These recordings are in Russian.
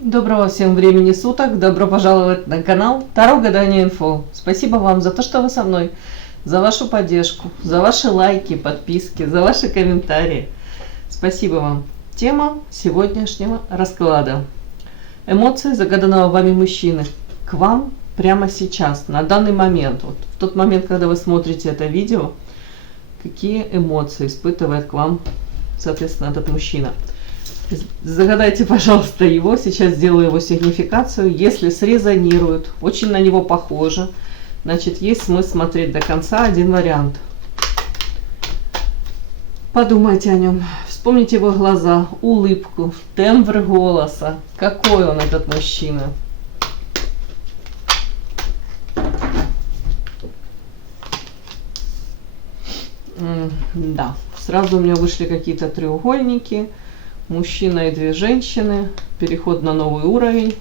Доброго всем времени суток, добро пожаловать на канал Таро Гадание Инфо. Спасибо вам за то, что вы со мной, за вашу поддержку, за ваши лайки, подписки, за ваши комментарии. Спасибо вам. Тема сегодняшнего расклада. Эмоции загаданного вами мужчины к вам прямо сейчас, на данный момент. Вот в тот момент, когда вы смотрите это видео, какие эмоции испытывает к вам, соответственно, этот мужчина. Загадайте, пожалуйста, его. Сейчас сделаю его сигнификацию. Если срезонирует, очень на него похоже, значит, есть смысл смотреть до конца. Один вариант. Подумайте о нем. Вспомните его глаза, улыбку, тембр голоса. Какой он, этот мужчина. Да, сразу у меня вышли какие-то треугольники. Мужчина и две женщины. Переход на новый уровень.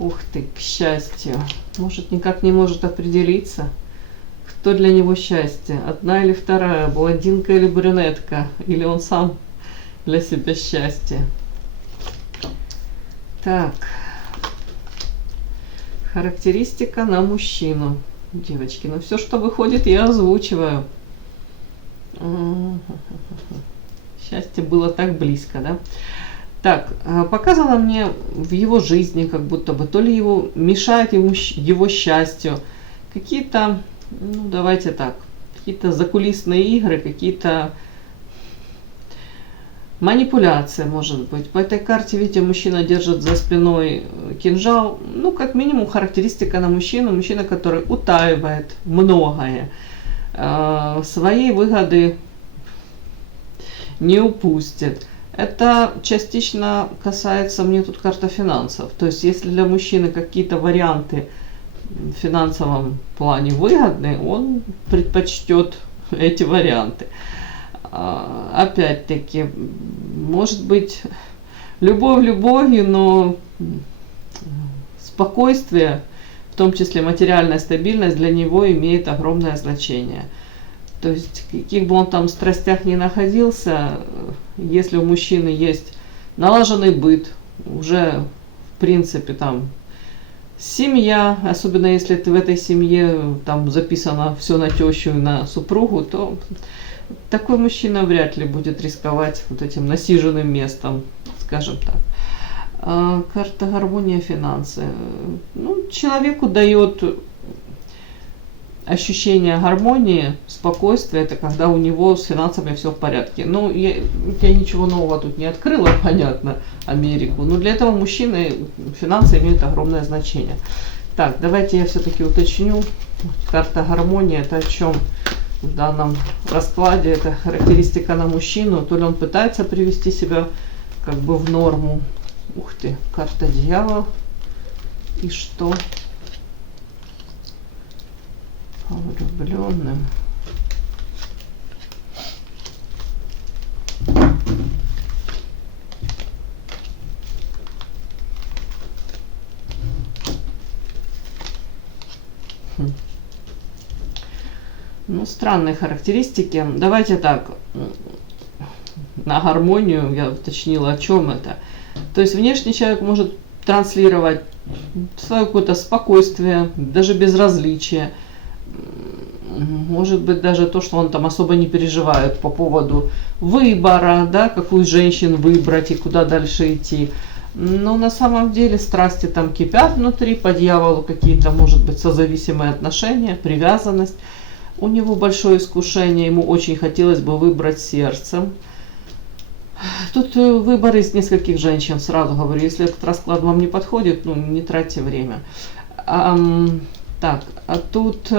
Ух ты, к счастью. Может, никак не может определиться, кто для него счастье. Одна или вторая, блондинка или брюнетка. Или он сам для себя счастье. Так. Характеристика на мужчину. Девочки, ну все, что выходит, я озвучиваю. Счастье было так близко, да? Так, показано мне в его жизни, как будто бы, то ли его мешает его счастью, какие-то, ну давайте так, какие-то закулисные игры, какие-то манипуляции, может быть. По этой карте, видите, мужчина держит за спиной кинжал, ну, как минимум, характеристика на мужчину, мужчина, который утаивает многое, своей выгоды не упустит. Это частично касается, мне тут карта финансов. То есть, если для мужчины какие-то варианты в финансовом плане выгодны, он предпочтет эти варианты. Опять-таки, может быть, любовь любовью, но спокойствие, в том числе материальная стабильность, для него имеет огромное значение. То есть, в каких бы он там страстях ни находился, если у мужчины есть налаженный быт, уже в принципе там семья, особенно если ты в этой семье там записано все на тещу и на супругу, то такой мужчина вряд ли будет рисковать вот этим насиженным местом, скажем так. Карта гармония, финансы. Ну, человеку дает ощущение гармонии, спокойствия, это когда у него с финансами все в порядке. Ну, я ничего нового тут не открыла, понятно, Америку. Но для этого мужчины финансы имеют огромное значение. Так, давайте я все-таки уточню. Карта гармонии, это о чем в данном раскладе? Это характеристика на мужчину. То ли он пытается привести себя как бы в норму. Ух ты, карта дьявола. И что? Влюбленным. Ну, странные характеристики. Давайте так, на гармонию я уточнила, о чем это. То есть внешний человек может транслировать свое какое-то спокойствие, даже безразличие. Может быть, даже то, что он там особо не переживает по поводу выбора, да, какую женщину выбрать и куда дальше идти. Но на самом деле страсти там кипят внутри, по дьяволу какие-то, может быть, созависимые отношения, привязанность. У него большое искушение, ему очень хотелось бы выбрать сердцем. Тут выбор из нескольких женщин, сразу говорю, если этот расклад вам не подходит, ну, не тратьте время. Так, а тут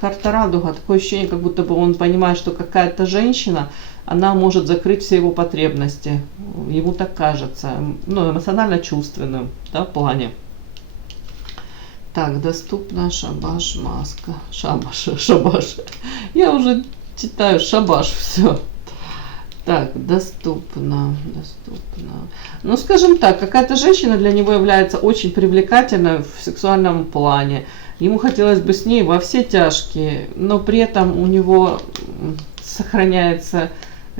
карта радуга, такое ощущение, как будто бы он понимает, что какая-то женщина, она может закрыть все его потребности. Ему так кажется, ну, эмоционально-чувственным, да, плане. Так, доступна шабаш, маска, шабаш. Я уже читаю шабаш, все. Так, доступно. Ну, скажем так, какая-то женщина для него является очень привлекательной в сексуальном плане. Ему хотелось бы с ней во все тяжкие, но при этом у него сохраняется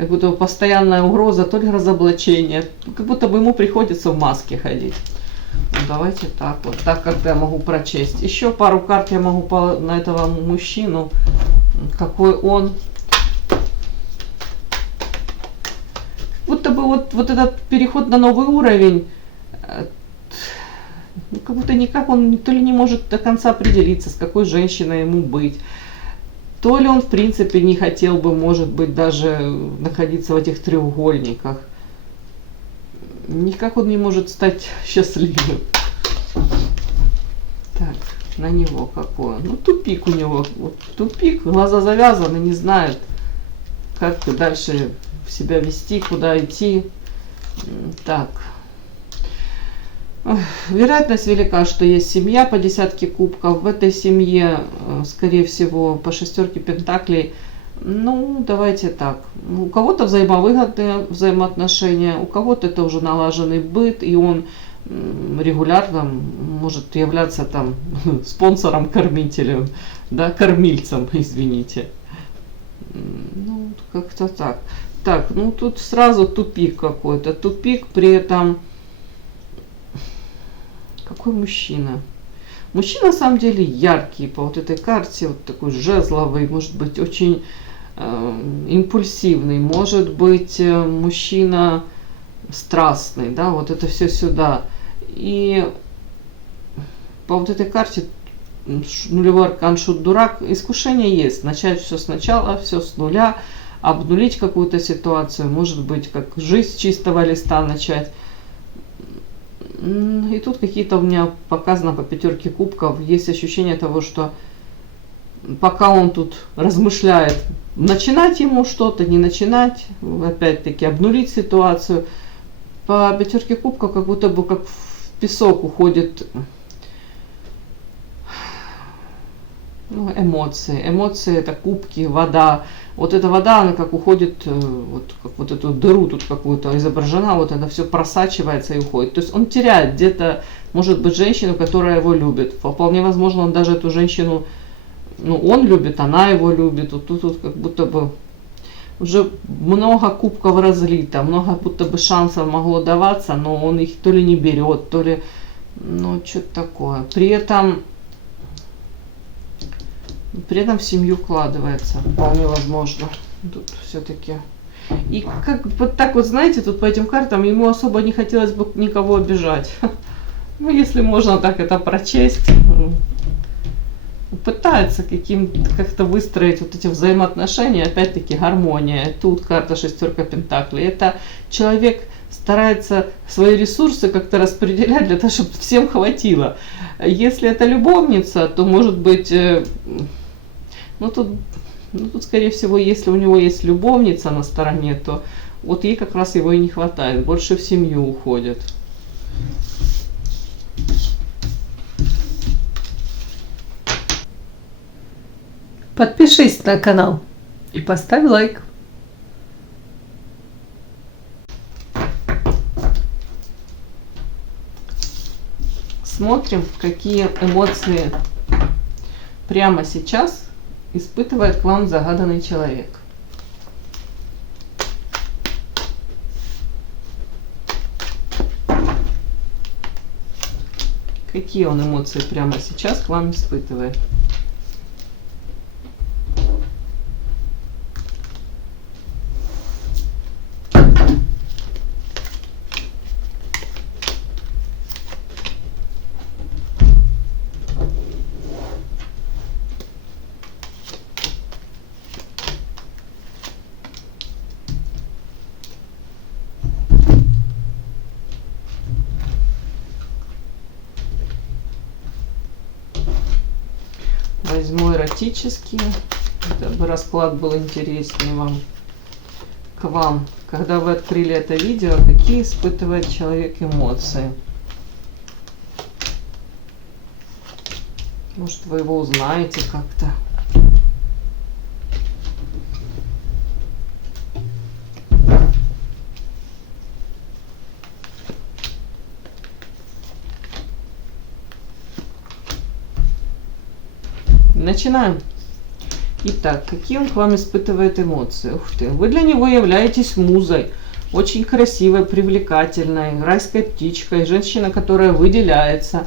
как будто постоянная угроза, то ли разоблачение, как будто бы ему приходится в маске ходить. Ну, давайте так вот, так как я могу прочесть. Еще пару карт я могу на этого мужчину, какой он. Будто бы вот этот переход на новый уровень, как будто никак он то ли не может до конца определиться, с какой женщиной ему быть, то ли он в принципе не хотел бы, может быть, даже находиться в этих треугольниках. Никак он не может стать счастливым. Так, на него какое? Ну, тупик у него. Вот, тупик, глаза завязаны, не знает, как дальше себя вести, куда идти. Так. Вероятность велика, что есть семья по 10 кубков. В этой семье, скорее всего, по 6 пентаклей. Ну, давайте так. У кого-то взаимовыгодные взаимоотношения, у кого-то это уже налаженный быт, и он регулярно может являться там спонсором-кормителем, да, кормильцем, извините. Ну, как-то так. Так, ну тут сразу тупик какой-то. Тупик, при этом... Какой мужчина? Мужчина на самом деле яркий по вот этой карте, вот такой жезловый, может быть очень импульсивный, может быть мужчина страстный, да, вот это все сюда. И по вот этой карте нулевой аркан Шут-дурак, искушение есть, начать все сначала, все с нуля, обнулить какую-то ситуацию, может быть, как жизнь с чистого листа начать. И тут какие-то у меня показано по 5 кубков, есть ощущение того, что пока он тут размышляет, начинать ему что-то, не начинать, опять-таки обнулить ситуацию. По 5 кубков как будто бы как в песок уходит, ну, эмоции. Эмоции это кубки, вода. Вот эта вода, она как уходит, вот, как вот эту дыру тут какую-то изображена, вот это все просачивается и уходит. То есть он теряет где-то, может быть, женщину, которая его любит. Вполне возможно, он даже эту женщину, ну, он любит, она его любит. Вот тут как будто бы уже много кубков разлито, много будто бы шансов могло даваться, но он их то ли не берет, то ли, ну, что-то такое. При этом в семью вкладывается, вполне возможно. Тут все-таки. И как вот так вот, знаете, тут по этим картам ему особо не хотелось бы никого обижать. Ну, если можно так это прочесть. Пытается как-то выстроить вот эти взаимоотношения, опять-таки гармония. Тут карта 6 пентаклей. Это человек старается свои ресурсы как-то распределять для того, чтобы всем хватило. Если это любовница, то может быть... тут, скорее всего, если у него есть любовница на стороне, то вот ей как раз его и не хватает. Больше в семью уходит. Подпишись на канал и поставь лайк. Смотрим, какие эмоции прямо сейчас испытывает к вам загаданный человек. Какие он эмоции прямо сейчас к вам испытывает? Возьму эротический, чтобы расклад был интереснее к вам. Когда вы открыли это видео, какие испытывает человек эмоции? Может, вы его узнаете как-то? Начинаем. Итак, какие он к вам испытывает эмоции? Ух ты, вы для него являетесь музой. Очень красивой, привлекательной, райской птичкой. Женщина, которая выделяется,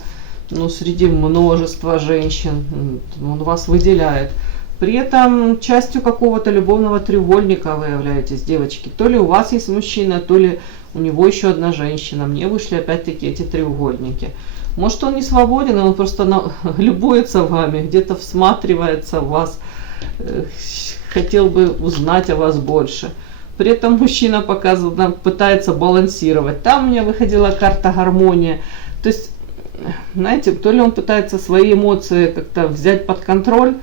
ну, среди множества женщин. Он вас выделяет. При этом частью какого-то любовного треугольника вы являетесь, девочки. То ли у вас есть мужчина, то ли у него еще одна женщина. Мне вышли опять-таки эти треугольники. Может, он не свободен, он просто любуется вами, где-то всматривается в вас, хотел бы узнать о вас больше. При этом мужчина показывает, нам пытается балансировать. Там у меня выходила карта гармония. То есть, знаете, то ли он пытается свои эмоции как-то взять под контроль,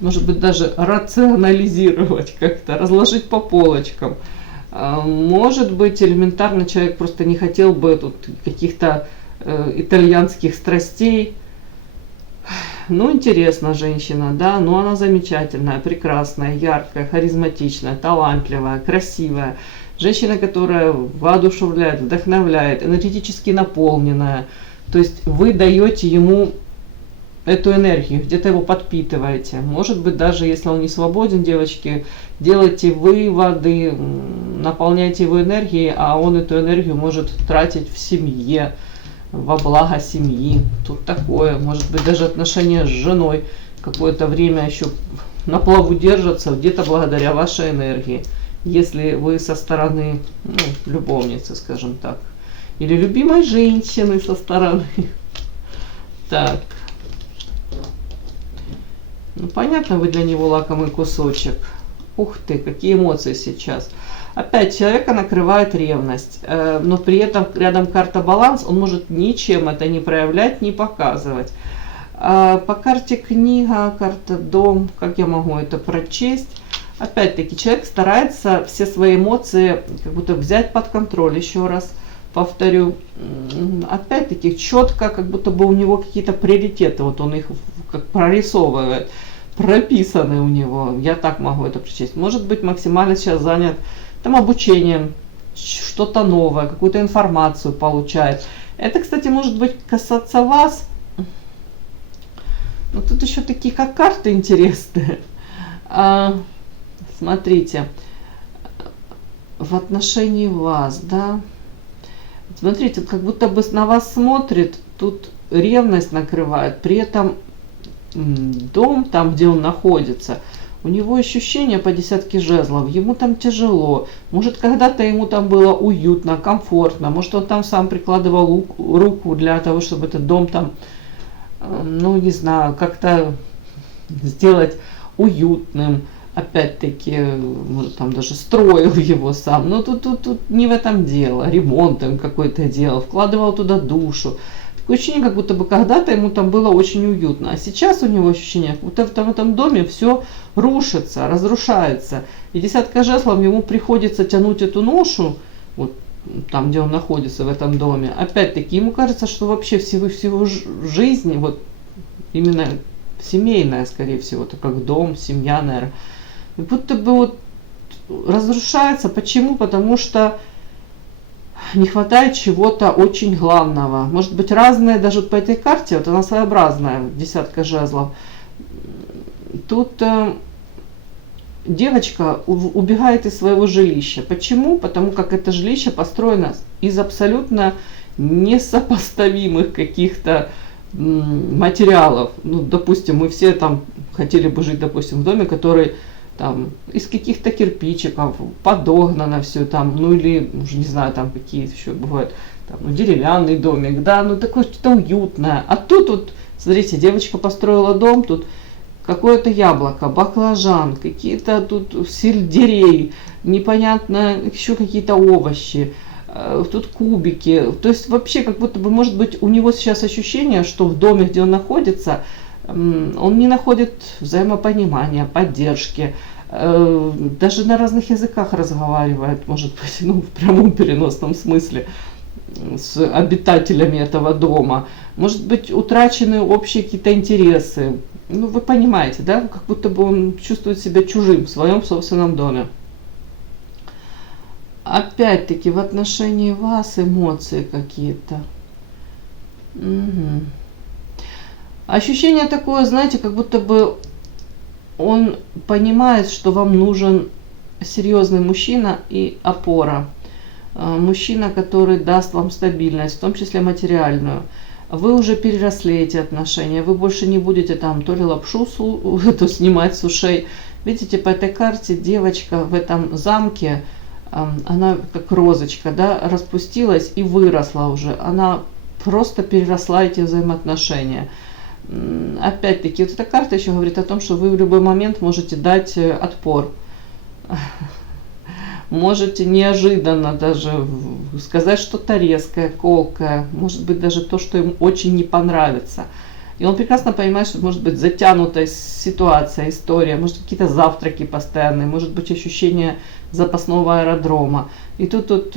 может быть, даже рационализировать как-то, разложить по полочкам. Может быть, элементарно человек просто не хотел бы тут каких-то итальянских страстей. Ну, интересно женщина, да, но она замечательная, прекрасная, яркая, харизматичная, талантливая, красивая. Женщина, которая воодушевляет, вдохновляет, энергетически наполненная. То есть вы даете ему эту энергию, где-то его подпитываете. Может быть, даже если он не свободен, девочки, делайте выводы, наполняйте его энергией, а он эту энергию может тратить в семье, во благо семьи. Тут такое, может быть, даже отношения с женой какое-то время еще на плаву держатся, где-то благодаря вашей энергии, если вы со стороны, ну, любовницы, скажем так, или любимой женщины со стороны. Так, ну понятно, вы для него лакомый кусочек. Ух ты, какие эмоции сейчас. Опять человека накрывает ревность, но при этом рядом карта баланс, он может ничем это не проявлять, не показывать. По карте книга, карта дом, как я могу это прочесть? Опять-таки человек старается все свои эмоции как будто взять под контроль, еще раз повторю. Опять-таки четко, как будто бы у него какие-то приоритеты, вот он их как прорисовывает, прописаны у него, я так могу это прочесть. Может быть, максимально сейчас занят там обучением, что-то новое, какую-то информацию получает. Это, кстати, может быть касаться вас. Но тут еще такие как карты интересные. Смотрите, в отношении вас, да. Смотрите, как будто бы на вас смотрит, тут ревность накрывает, при этом дом, там, где он находится, у него ощущение по десятке жезлов, ему там тяжело, может, когда-то ему там было уютно, комфортно, может, он там сам прикладывал руку для того, чтобы этот дом там, ну, не знаю, как-то сделать уютным, опять-таки, может, там даже строил его сам, но тут не в этом дело, ремонтом какой-то делал, вкладывал туда душу. Такое ощущение, как будто бы когда-то ему там было очень уютно, а сейчас у него ощущение, как будто в этом доме все рушится, разрушается. И десятка жезлов, ему приходится тянуть эту ношу, вот там, где он находится, в этом доме. Опять-таки, ему кажется, что вообще всего жизни, вот именно семейная, скорее всего, это как дом, семья, наверное, будто бы вот разрушается. Почему? Потому что не хватает чего-то очень главного. Может быть, разные, даже вот по этой карте, вот она своеобразная, десятка жезлов. Тут девочка убегает из своего жилища. Почему? Потому как это жилище построено из абсолютно несопоставимых каких-то материалов. Ну, допустим, мы все там хотели бы жить, допустим, в доме, который там из каких-то кирпичиков, подогнано все там, ну или, уже не знаю, там какие еще бывают, там, ну, деревянный домик, да, ну такое что-то уютное. А тут вот, смотрите, девочка построила дом, тут какое-то яблоко, баклажан, какие-то тут сельдерей, непонятно, еще какие-то овощи, тут кубики. То есть вообще как будто бы, может быть, у него сейчас ощущение, что в доме, где он находится, он не находит взаимопонимания, поддержки, даже на разных языках разговаривает, может быть, ну, в прямом переносном смысле, с обитателями этого дома. Может быть, утрачены общие какие-то интересы. Ну, вы понимаете, да, как будто бы он чувствует себя чужим в своем собственном доме. Опять-таки, в отношении вас эмоции какие-то. Угу. Ощущение такое, знаете, как будто бы он понимает, что вам нужен серьезный мужчина и опора. Мужчина, который даст вам стабильность, в том числе материальную. Вы уже переросли эти отношения, вы больше не будете там то ли лапшу то снимать с ушей. Видите, по этой карте девочка в этом замке, она как розочка, да, распустилась и выросла уже. Она просто переросла эти взаимоотношения. Опять-таки, вот эта карта еще говорит о том, что вы в любой момент можете дать отпор. Можете неожиданно даже сказать что-то резкое, колкое, может быть даже то, что им очень не понравится. И он прекрасно понимает, что может быть затянутая ситуация, история, может какие-то завтраки постоянные, может быть ощущение запасного аэродрома. И тут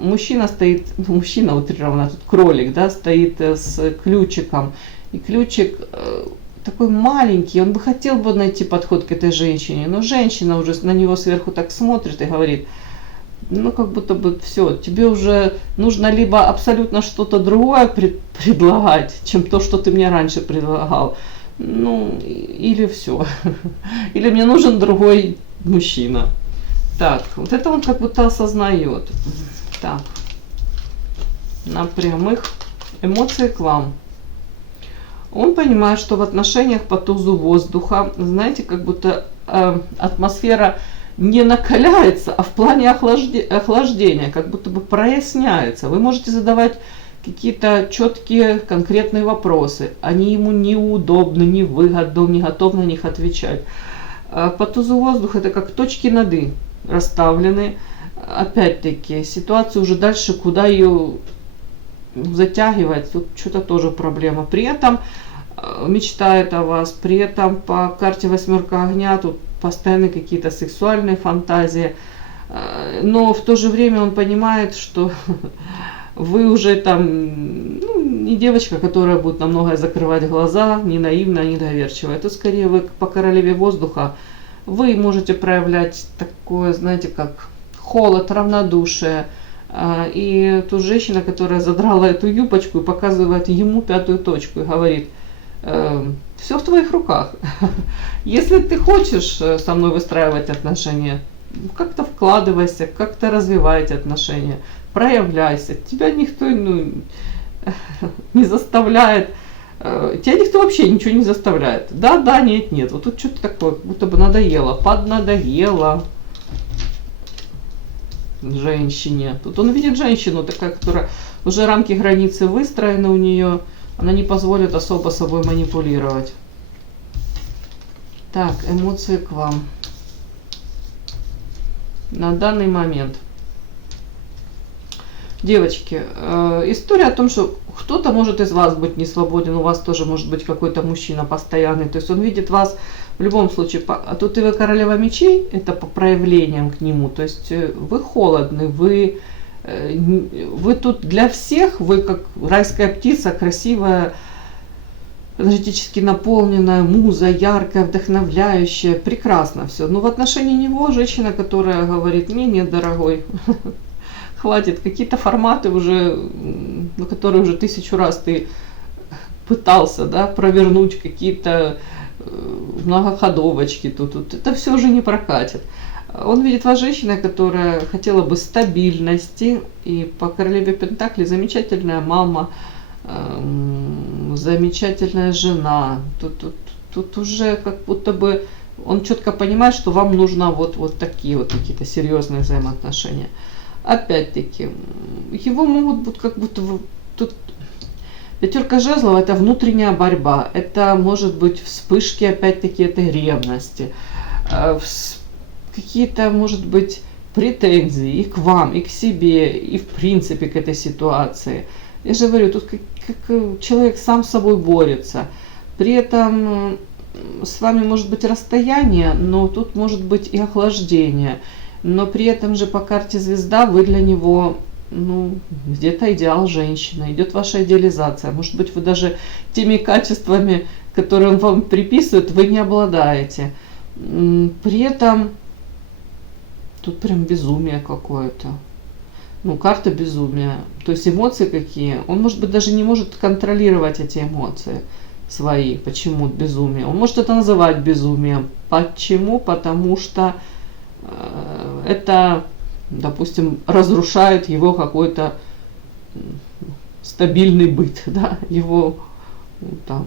мужчина стоит, мужчина утрированно, тут кролик, да, стоит с ключиком. И ключик такой маленький, он бы хотел бы найти подход к этой женщине, но женщина уже на него сверху так смотрит и говорит, ну как будто бы все, тебе уже нужно либо абсолютно что-то другое предлагать, чем то, что ты мне раньше предлагал, ну или все, или мне нужен другой мужчина. Так, вот это он как будто осознает. Так, на прямых эмоции к вам. Он понимает, что в отношениях по тузу воздуха, знаете, как будто атмосфера не накаляется, а в плане охлаждения, как будто бы проясняется. Вы можете задавать какие-то четкие, конкретные вопросы. Они ему неудобны, невыгодны, он не готов на них отвечать. По тузу воздуха это как точки над «и» расставлены. Опять-таки, ситуация уже дальше, куда ее затягивать, тут что-то тоже проблема. При этом мечтает о вас, при этом по карте восьмерка огня тут постоянно какие-то сексуальные фантазии, но в то же время он понимает, что вы уже там не девочка, которая будет на многое закрывать глаза, не наивная, не доверчивая. Это скорее вы по королеве воздуха, вы можете проявлять такое, знаете, как холод, равнодушие. И тут женщина, которая задрала эту юбочку и показывает ему пятую точку и говорит, все в твоих руках. Если ты хочешь со мной выстраивать отношения, как-то вкладывайся, как-то развивай эти отношения, проявляйся. Тебя никто не заставляет, тебя никто вообще ничего не заставляет. Да, да, нет, нет. Вот тут что-то такое, как будто бы надоело, поднадоело женщине. Тут он видит женщину, такая, которая уже рамки границы выстроены у нее, она не позволит особо собой манипулировать. Так, эмоции к вам. На данный момент. Девочки, история о том, что кто-то может из вас быть не свободен, у вас тоже может быть какой-то мужчина постоянный, то есть он видит вас в любом случае, а тут и вы королева мечей, это по проявлениям к нему, то есть вы холодны, вы тут для всех, вы как райская птица, красивая, энергетически наполненная, муза, яркая, вдохновляющая, прекрасно все. Но в отношении него женщина, которая говорит, нет, дорогой, хватит, какие-то форматы уже, на которые уже 1000 раз ты пытался, да, провернуть какие-то многоходовочки, тут это все уже не прокатит. Он видит вас женщиной, которая хотела бы стабильности, и по королеве Пентаклей замечательная мама, замечательная жена. Тут уже как будто бы он четко понимает, что вам нужно вот такие вот какие-то серьезные взаимоотношения. Опять-таки, его могут быть как будто тут пятерка жезлов, это внутренняя борьба, это может быть вспышки опять-таки этой ревности, какие-то, может быть, претензии и к вам, и к себе, и в принципе к этой ситуации. Я же говорю, тут как человек сам с собой борется. При этом с вами может быть расстояние, но тут может быть и охлаждение. Но при этом же по карте звезда вы для него, где-то идеал женщины, идет ваша идеализация. Может быть, вы даже теми качествами, которые он вам приписывает, вы не обладаете. При этом тут прям безумие какое-то. Карта безумия. То есть эмоции какие. Он, может быть, даже не может контролировать эти эмоции. свои. Почему безумие? Он может это называть безумием. Почему? Потому что это, допустим, разрушает его какой-то стабильный быт, да, его там,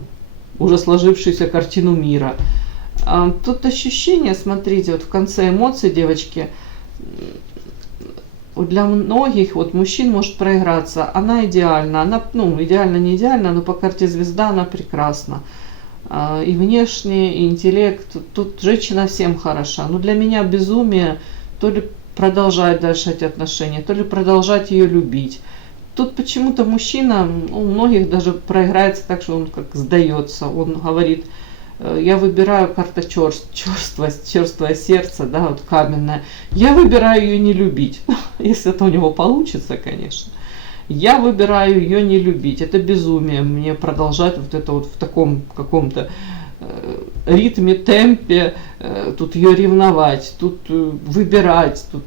уже сложившуюся картину мира. Тут ощущение, смотрите, вот в конце эмоций, девочки, для многих вот мужчин может проиграться. Она идеальна, она, ну, идеально, не идеальна, но по карте звезда она прекрасна. И внешне, и интеллект, тут женщина всем хороша. Но для меня безумие то ли продолжать дальше эти отношения, то ли продолжать ее любить. Тут почему-то мужчина, у многих даже проиграется так, что он как сдается. Он говорит, я выбираю карта черствость, черствое сердце, да, вот каменное. Я выбираю ее не любить, если это у него получится, конечно. Я выбираю ее не любить. Это безумие мне продолжать вот это вот в таком каком-то ритме, темпе, тут ее ревновать, тут выбирать, тут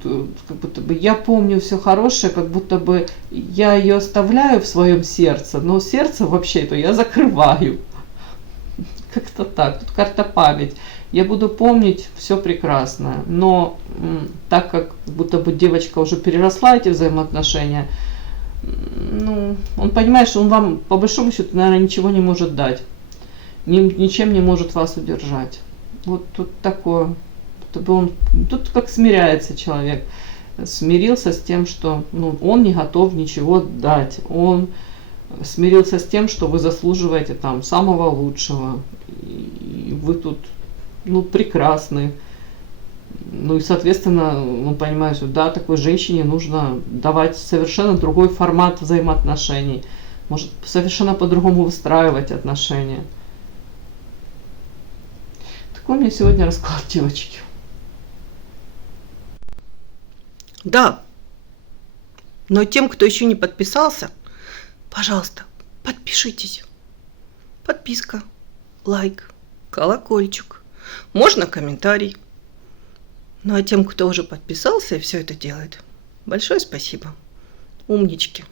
как будто бы я помню все хорошее, как будто бы я ее оставляю в своем сердце, но сердце вообще-то я закрываю. Как-то так. Тут карта память. Я буду помнить все прекрасное, но так как будто бы девочка уже переросла эти взаимоотношения, ну, он понимает, что он вам по большому счету, наверное, ничего не может дать. Ничем не может вас удержать. Вот тут такое. Тут как смиряется человек. Смирился с тем, что он не готов ничего дать. Он смирился с тем, что вы заслуживаете там самого лучшего. И вы тут прекрасны. Ну и, соответственно, он понимает, что да, такой женщине нужно давать совершенно другой формат взаимоотношений. Может, совершенно по-другому выстраивать отношения. Такой у меня сегодня расклад, девочки. Да, но тем, кто еще не подписался, пожалуйста, подпишитесь. Подписка, лайк, колокольчик, можно комментарий. Ну а тем, кто уже подписался и все это делает, большое спасибо. Умнички.